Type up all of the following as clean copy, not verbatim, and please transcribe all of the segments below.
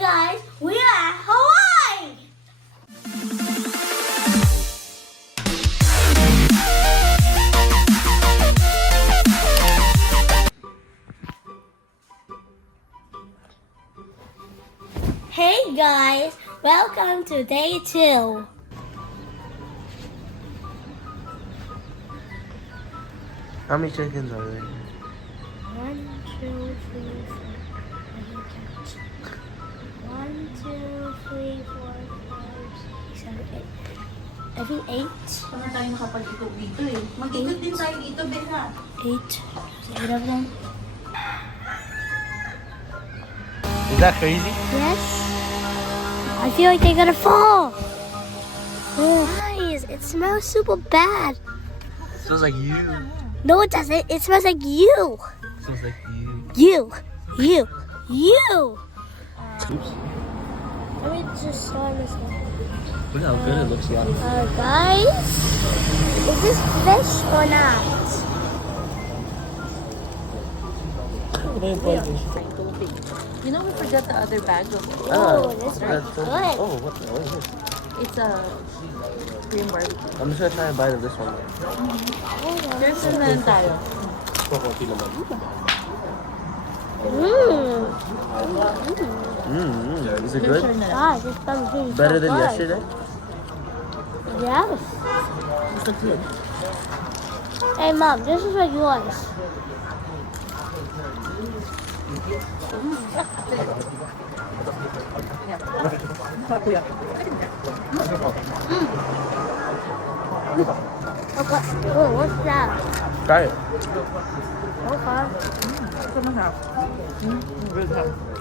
guys, we are at Hawaii! Hey guys, welcome to day 2. How many chickens are there? 1, 2, 3, 4. 1, 2, 3, 4, 5, 6, 7, 8. I think 8. Paano tayo makapag-ikot dito eh? Mag-ikot din tayo dito, Bella. 8. So 8 of them. Is that crazy? Yes. I feel like they're gonna fall. Guys, it smells super bad. It smells like you. No, it doesn't. It smells like you. It smells like you. You. Oops. Let me just start this one. Look how good it looks, yeah. Guys, is this fish or not? You know we forgot the other bag of Oh, this one's so- good. Oh, what is this? It's a Korean barbecue. I'm just gonna try and bite of this one. There's na lang tayo. Is it good? Guys, this comes really Better so than good. yesterday? Yes. It's so good. Hey, Mom, this is what yours. Okay. Oh, what's that? Try it. Okay.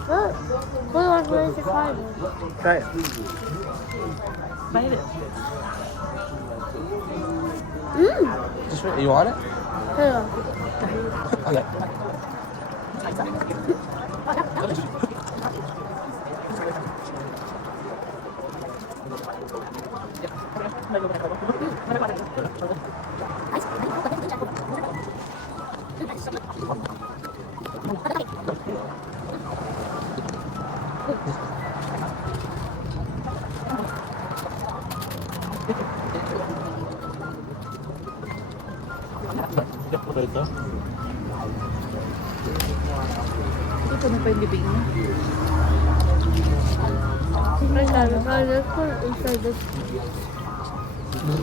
Good. Who wants me to try this? Try it. Bite it. Just you want it? Here. Okay. Ito na pa yung bibig niya.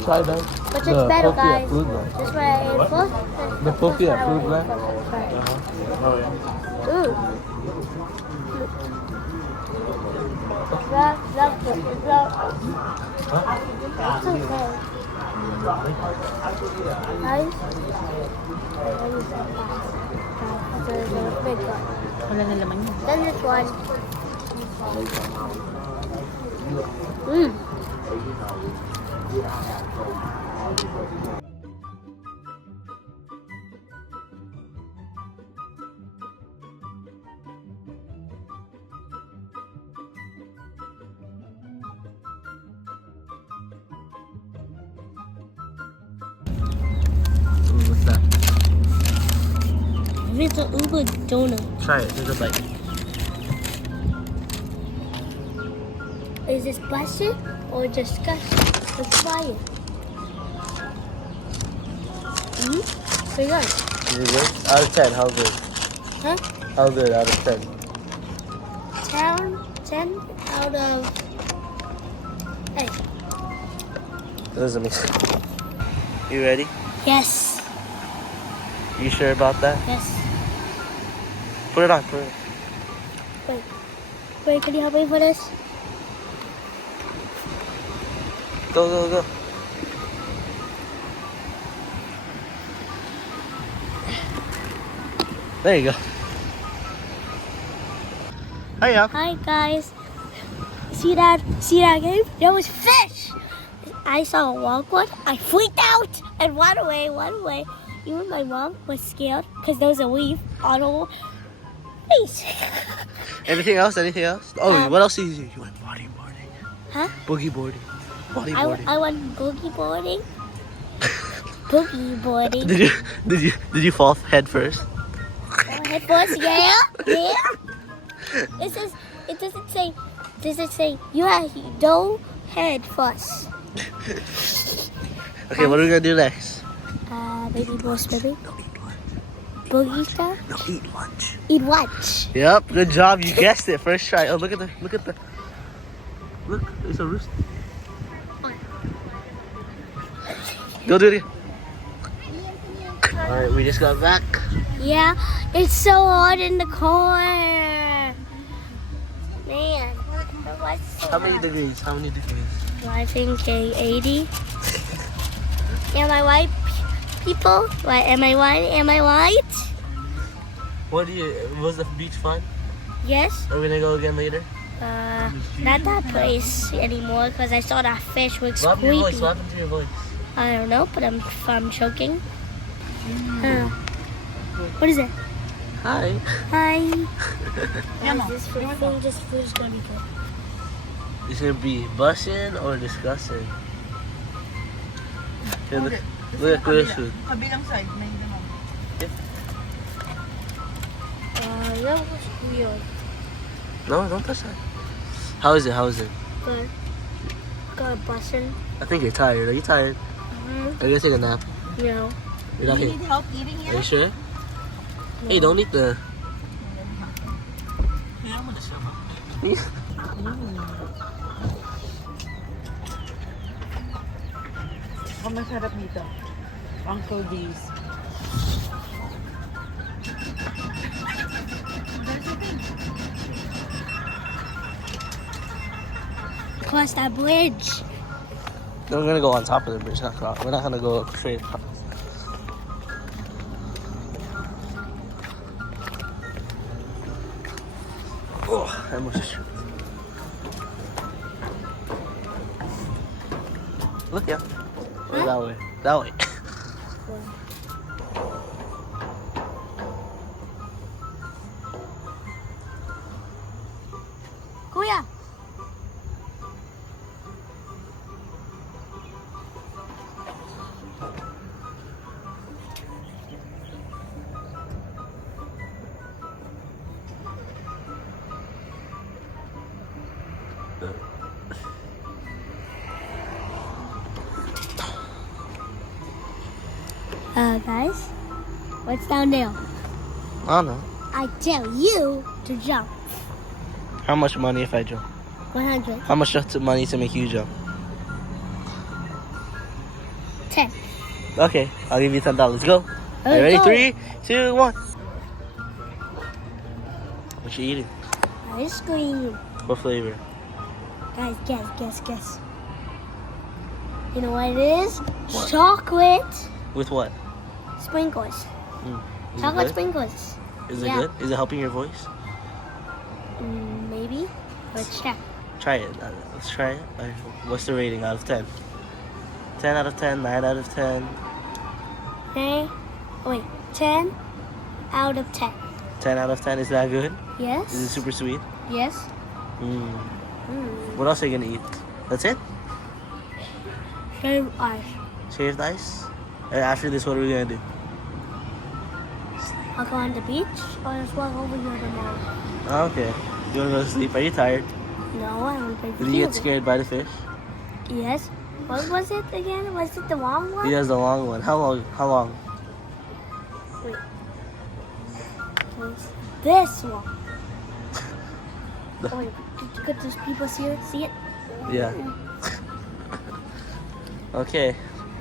Try that. Which is better, guys? Food one. This one is first. The Pokey food one. Ooh. Oh yeah. That's good. That's okay. Guys, that's a big one. Wala na laman yun. Then this one. Mmm. What's that? It's an Uber donut. Try it. Take a bite. Is this busted or disgusting? Let's try it. Pretty good. Is it good? Out of 10, how good? Huh? How good out of 10? 10 out of 8. That doesn't make sense. You ready? Yes. You sure about that? Yes. Put it on, put it on. Wait, can you help me for this? Go. There you go. Hiya. Hi guys. See that game? There was fish. I saw a long one. I freaked out and ran away. Even my mom was scared because there was a leaf on her face. Anything else? Oh, what else did you do? You went bodyboarding. Huh? Boogie boarding. Bodyboarding. I went boogie boarding. Boogie boarding. Did you fall head first? Head first, yeah. It doesn't say. Does it say you have no head fuss? Okay, what are we gonna do next? Maybe more swimming. No, eat lunch. Boogie stuff. No, eat lunch. Eat lunch. Yep, good job. You guessed it. First try. Oh, look, it's a rooster. Go do it again. Alright, we just got back. Yeah, it's so hot in the car. Man, what's so How many hot? degrees? How many degrees? I think 80. Am I white, people? What? Am I white? Am I white? Was the beach fun? Yes. Are we gonna go again later? Not that place anymore because I saw that fish was What happened to your voice? creepy. What happened to your voice? I don't know, but I'm choking. What is it? Hi. Hi. Yan, This food is gonna be good. Is it be bussin' or disgusting? Okay, look at Kuya's food. Kabilang side, may naman. That was weird. No, don't touch that. How is it? Good. Got bussin'. I think you're tired. Are you tired? Mm-hmm. Are you gonna take a nap? No. You're not You here. need help eating Are here? you sure? Hey, don't eat the. Ang masarap dito. Uncle D's. Cross that bridge. We're gonna go on top of the bridge. We're not gonna go straight across. Oh, I almost shoot. Look, yeah. Or that way. That way. Kuya. Guys, what's down there? I don't know. I tell you to jump. How much money if I jump? 100. How much money to make you jump? 10. Okay, I'll give you $10. Go. Are you ready? Go. 3, 2, 1. What you eating? Ice cream. What flavor? Guys, guess. You know what it is? What? Chocolate With what? sprinkles. Is Chocolate it good? sprinkles. Is it Yeah. good? Is it helping your voice? Maybe. Let's check. Try it. Let's try it. What's the rating out of 10? 10 out of 10, 9 out of 10, Okay. Wait. 10 out of 10. 10 out of 10. Is that good? Yes. Is it super sweet? Yes. What else are you gonna eat? That's it? Shaved ice. Shaved ice? And after this, what are we gonna do? I'll go on the beach or just walk over here tomorrow. Oh, okay. You wanna go to sleep? Are you tired? No, I don't think Did you get scared by the fish? Yes. What was it again? Was it the long one? He has the long one. How long? How long? Wait. This one. Oh, wait. Could those people see it? Yeah. Okay.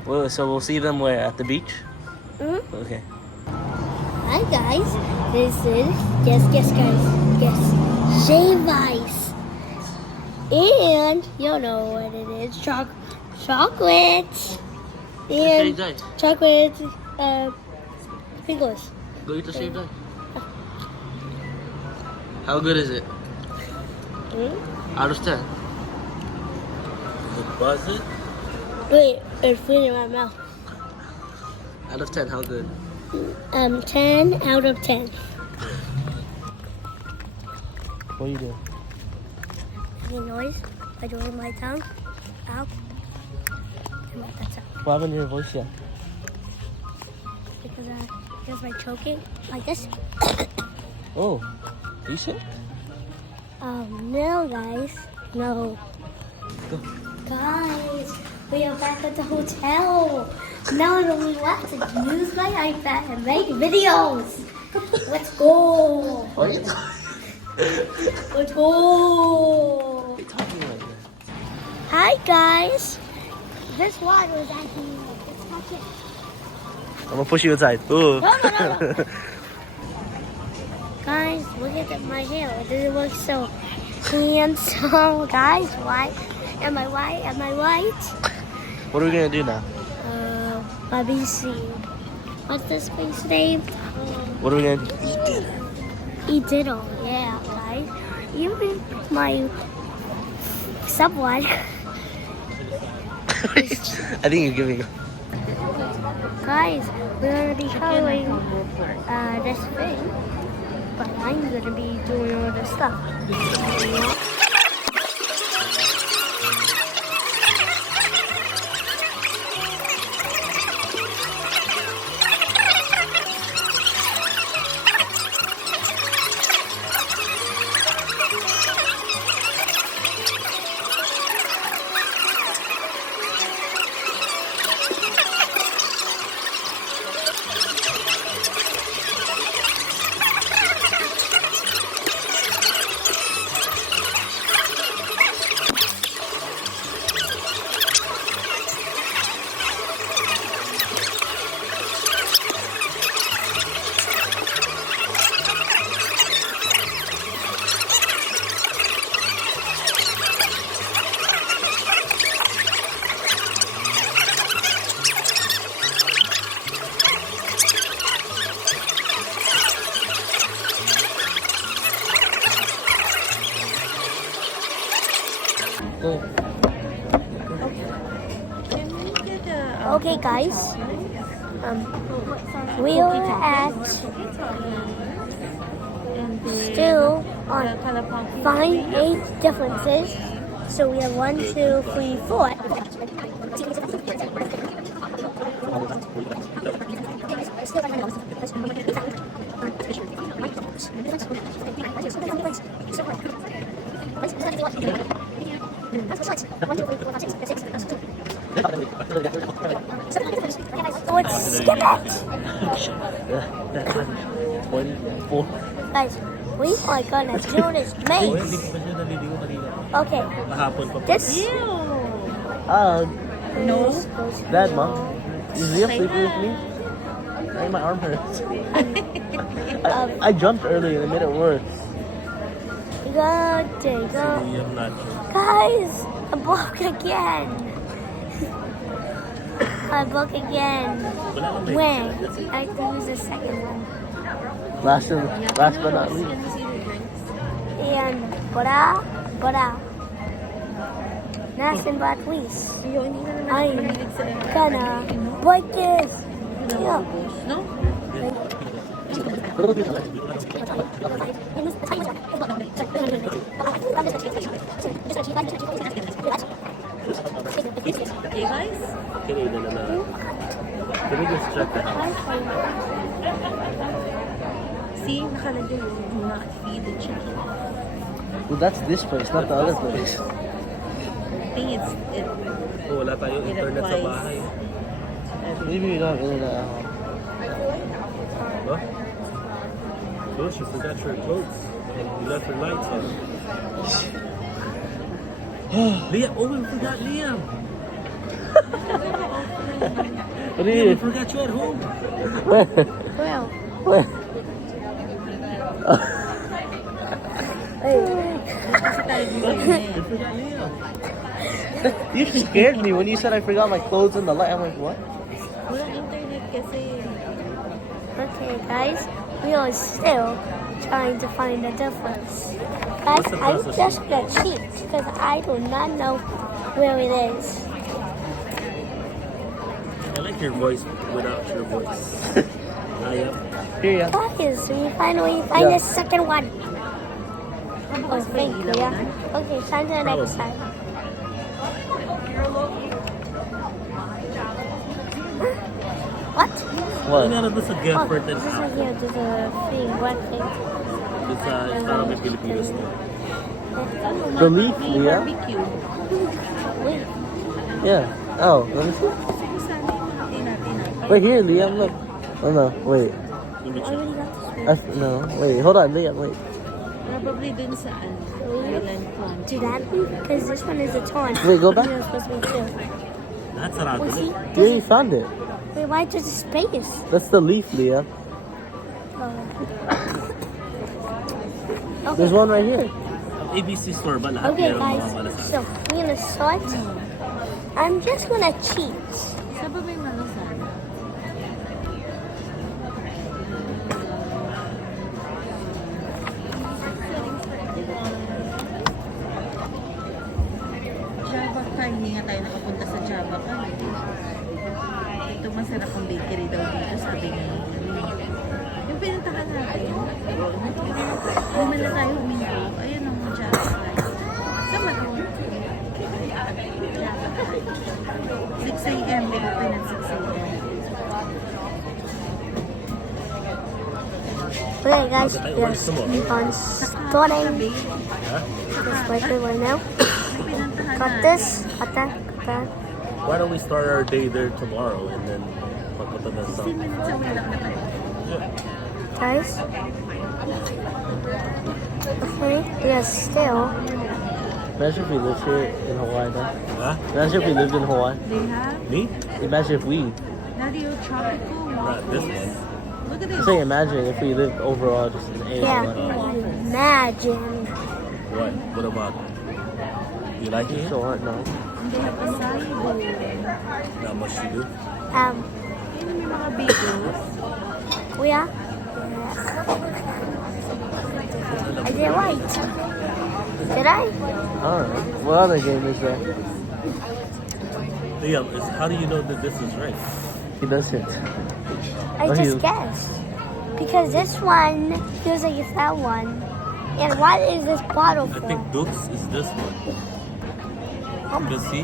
Well, so we'll see them where? At the beach? Mm-hmm. Okay. Hi guys. This is guys. Guess. Shave ice. And you know what it is. Chocolate. Shaved And ice. chocolate sprinkles. Go eat the shaved ice. How good is it? Out of 10. Was it? Wait, it's food in my mouth. Out of 10, how good? 10 out of 10. What are you doing? Making noise by doing my tongue out. And that's out. What happened to your voice yet? Because by choking like this. Oh, you sick? No, guys. No. Go. Guys, we are back at the hotel. Now we want to use my iPad and make videos. Let's go. What are you Let's go. talking about? Hi, guys. This water is acting. Let's touch it. I'm gonna push you aside. Ooh. No. Guys, look at my hair. It doesn't look so handsome. Guys, why? Am I white? Am I white? What are we gonna do now? Let me see. What's this place name? What are we gonna eat dinner? Eat dinner. Yeah, guys. Even my someone. I think you're giving. Guys, we're gonna be following this thing, but I'm gonna be doing all this stuff. Go. Okay, guys. We are at still on find 8 differences. So we have 1, 2, 3, 4. Let's skip it. 24. Guys, we are gonna do this maze. Okay, this No. Dad, Mom, is Leah sleeping with me? Hey, my arm hurts. I jumped earlier and it made it worse. good day, go. Guys, I broke again. I broke again. When? I have to use the second one. Last but not least. And bra. Last and not least, I'm gonna break this. Yeah. Hey guys? Let me just check the house. See, nakalagay yung do not feed the chicken. Well, that's this place, not the other place. I think it Wala tayong internet sa bahay. Maybe we don't have internet at home. Huh? No, she forgot your clothes. You left her lights on. Liam, we forgot Liam. What do Liam, we you? forgot you at home. Well, Where? We forgot Liam. You scared me when you said I forgot my clothes in the light. I'm like, what? walang internet kasi. okay, guys, we are still trying to find the difference. Guys, I'm just gonna cheat because I do not know where it is. I like your voice without your voice. I am. Here, yeah. Guys, we finally find Yeah. the second one. Oh, thank you, yeah. Okay, time to the next Probably. side. What? What? Ano this a gift Oh, for this the is right here. There's a thing, one thing. It's para may Pilipinos na. The leaf, Leah. Barbecue. Wait. Yeah. Oh, let me see. Sige, sana natin natin. Wait here, Liam. Look. Oh no, wait. Let me I check. already got this one. No, wait. Hold on, Liam. Wait. Probably dun sa island plant. Do that leaf? Because this one is a ton. Wait, go back. You're supposed to be two. That's not Well, see? good. You already found it. Wait, why just a space? That's the leaf, Liam. Oh. There's one right here. ABC store ba lahat? Okay, Meron mga guys. malasan. So, we're gonna start. I'm just gonna cheat. Sa ba may malasan? Java ka, hindi nga tayo nakapunta sa Java ka. Ito masarap ang bakery daw dito, sabi niya. Yung pinuntahan natin, naman na tayo huminto. Ayun ang Java ka. Sama doon. 6 a.m. They open at 6 a.m. Okay, guys, we're on starting this bakery right now. Pinuntahan Got this. Got that. Got that. Why don't we start our day there tomorrow and then pagpunta na sa... 15 minutes away lang na tayo. Guys. Okay, yes, still. Imagine if we lived here in Hawaii, though. Huh? Imagine if we lived in Hawaii. They have Me? Imagine if we. Nadio Tropical Not this Waffles. one. Look at I'm this. saying imagine if we lived overall just in A. Yeah. Hawaii. Imagine. What? What about it? You like it? Sure, no. And they have acai bowl. Not much to do. Um, Ayun may mga bagels. we are. I did right. Did I? I don't know. What other game is there? Liam, how do you know that this is right? He doesn't. I Oh, just you- guessed. Because this one feels like it's that one. And what is this bottle I for? think Dukes is this one. You see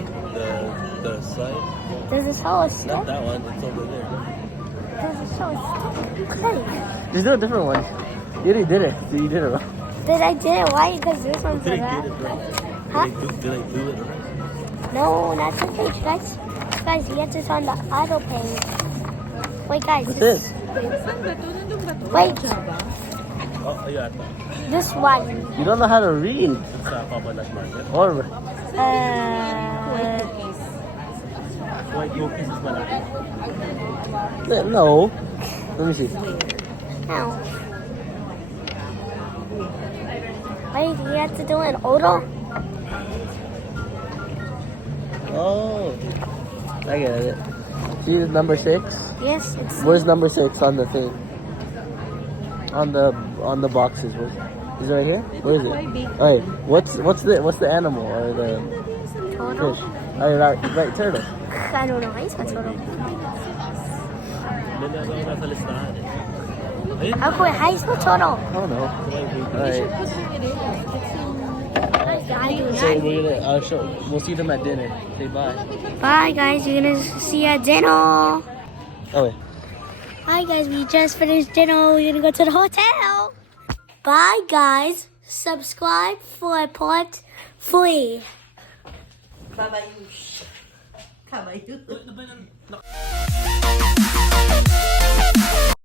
the side? Does it show a stick? Not that one. It's over there. Does it show a stick? Okay. Just do a different one. You already did it. You did it wrong. Did I did it right? Because this one's Did I like get that. it right? Huh? Did I do it right? No, not the page, guys. Guys, you have to turn the auto page. Wait, guys. What's this? Saan ba to? Nandun ba to? Wait. Java? Oh, yeah. This one. You don't know how to read. It's not Papalas Market. Or White cookies. White cookies is malaki. no. Let me see. Ow. Wait, you have to do an auto? Oh, I get it. See number 6. Yes, it's. Where's number 6 on the thing? On the boxes. Is it right here? Where is it? All right. What's the animal or the Turtle? fish? All right, turtle. I don't know. I said turtle. Nasa listahan eh. Ayun. How can I spell turtle? I don't know. All right. I do So not. we're gonna we'll see them at dinner. Say bye. Bye, guys. You're gonna see you at dinner. Oh wait. Hi, guys. We just finished dinner. We're gonna go to the hotel. Bye, guys. Subscribe for part 3. Kabayush. Kabayush.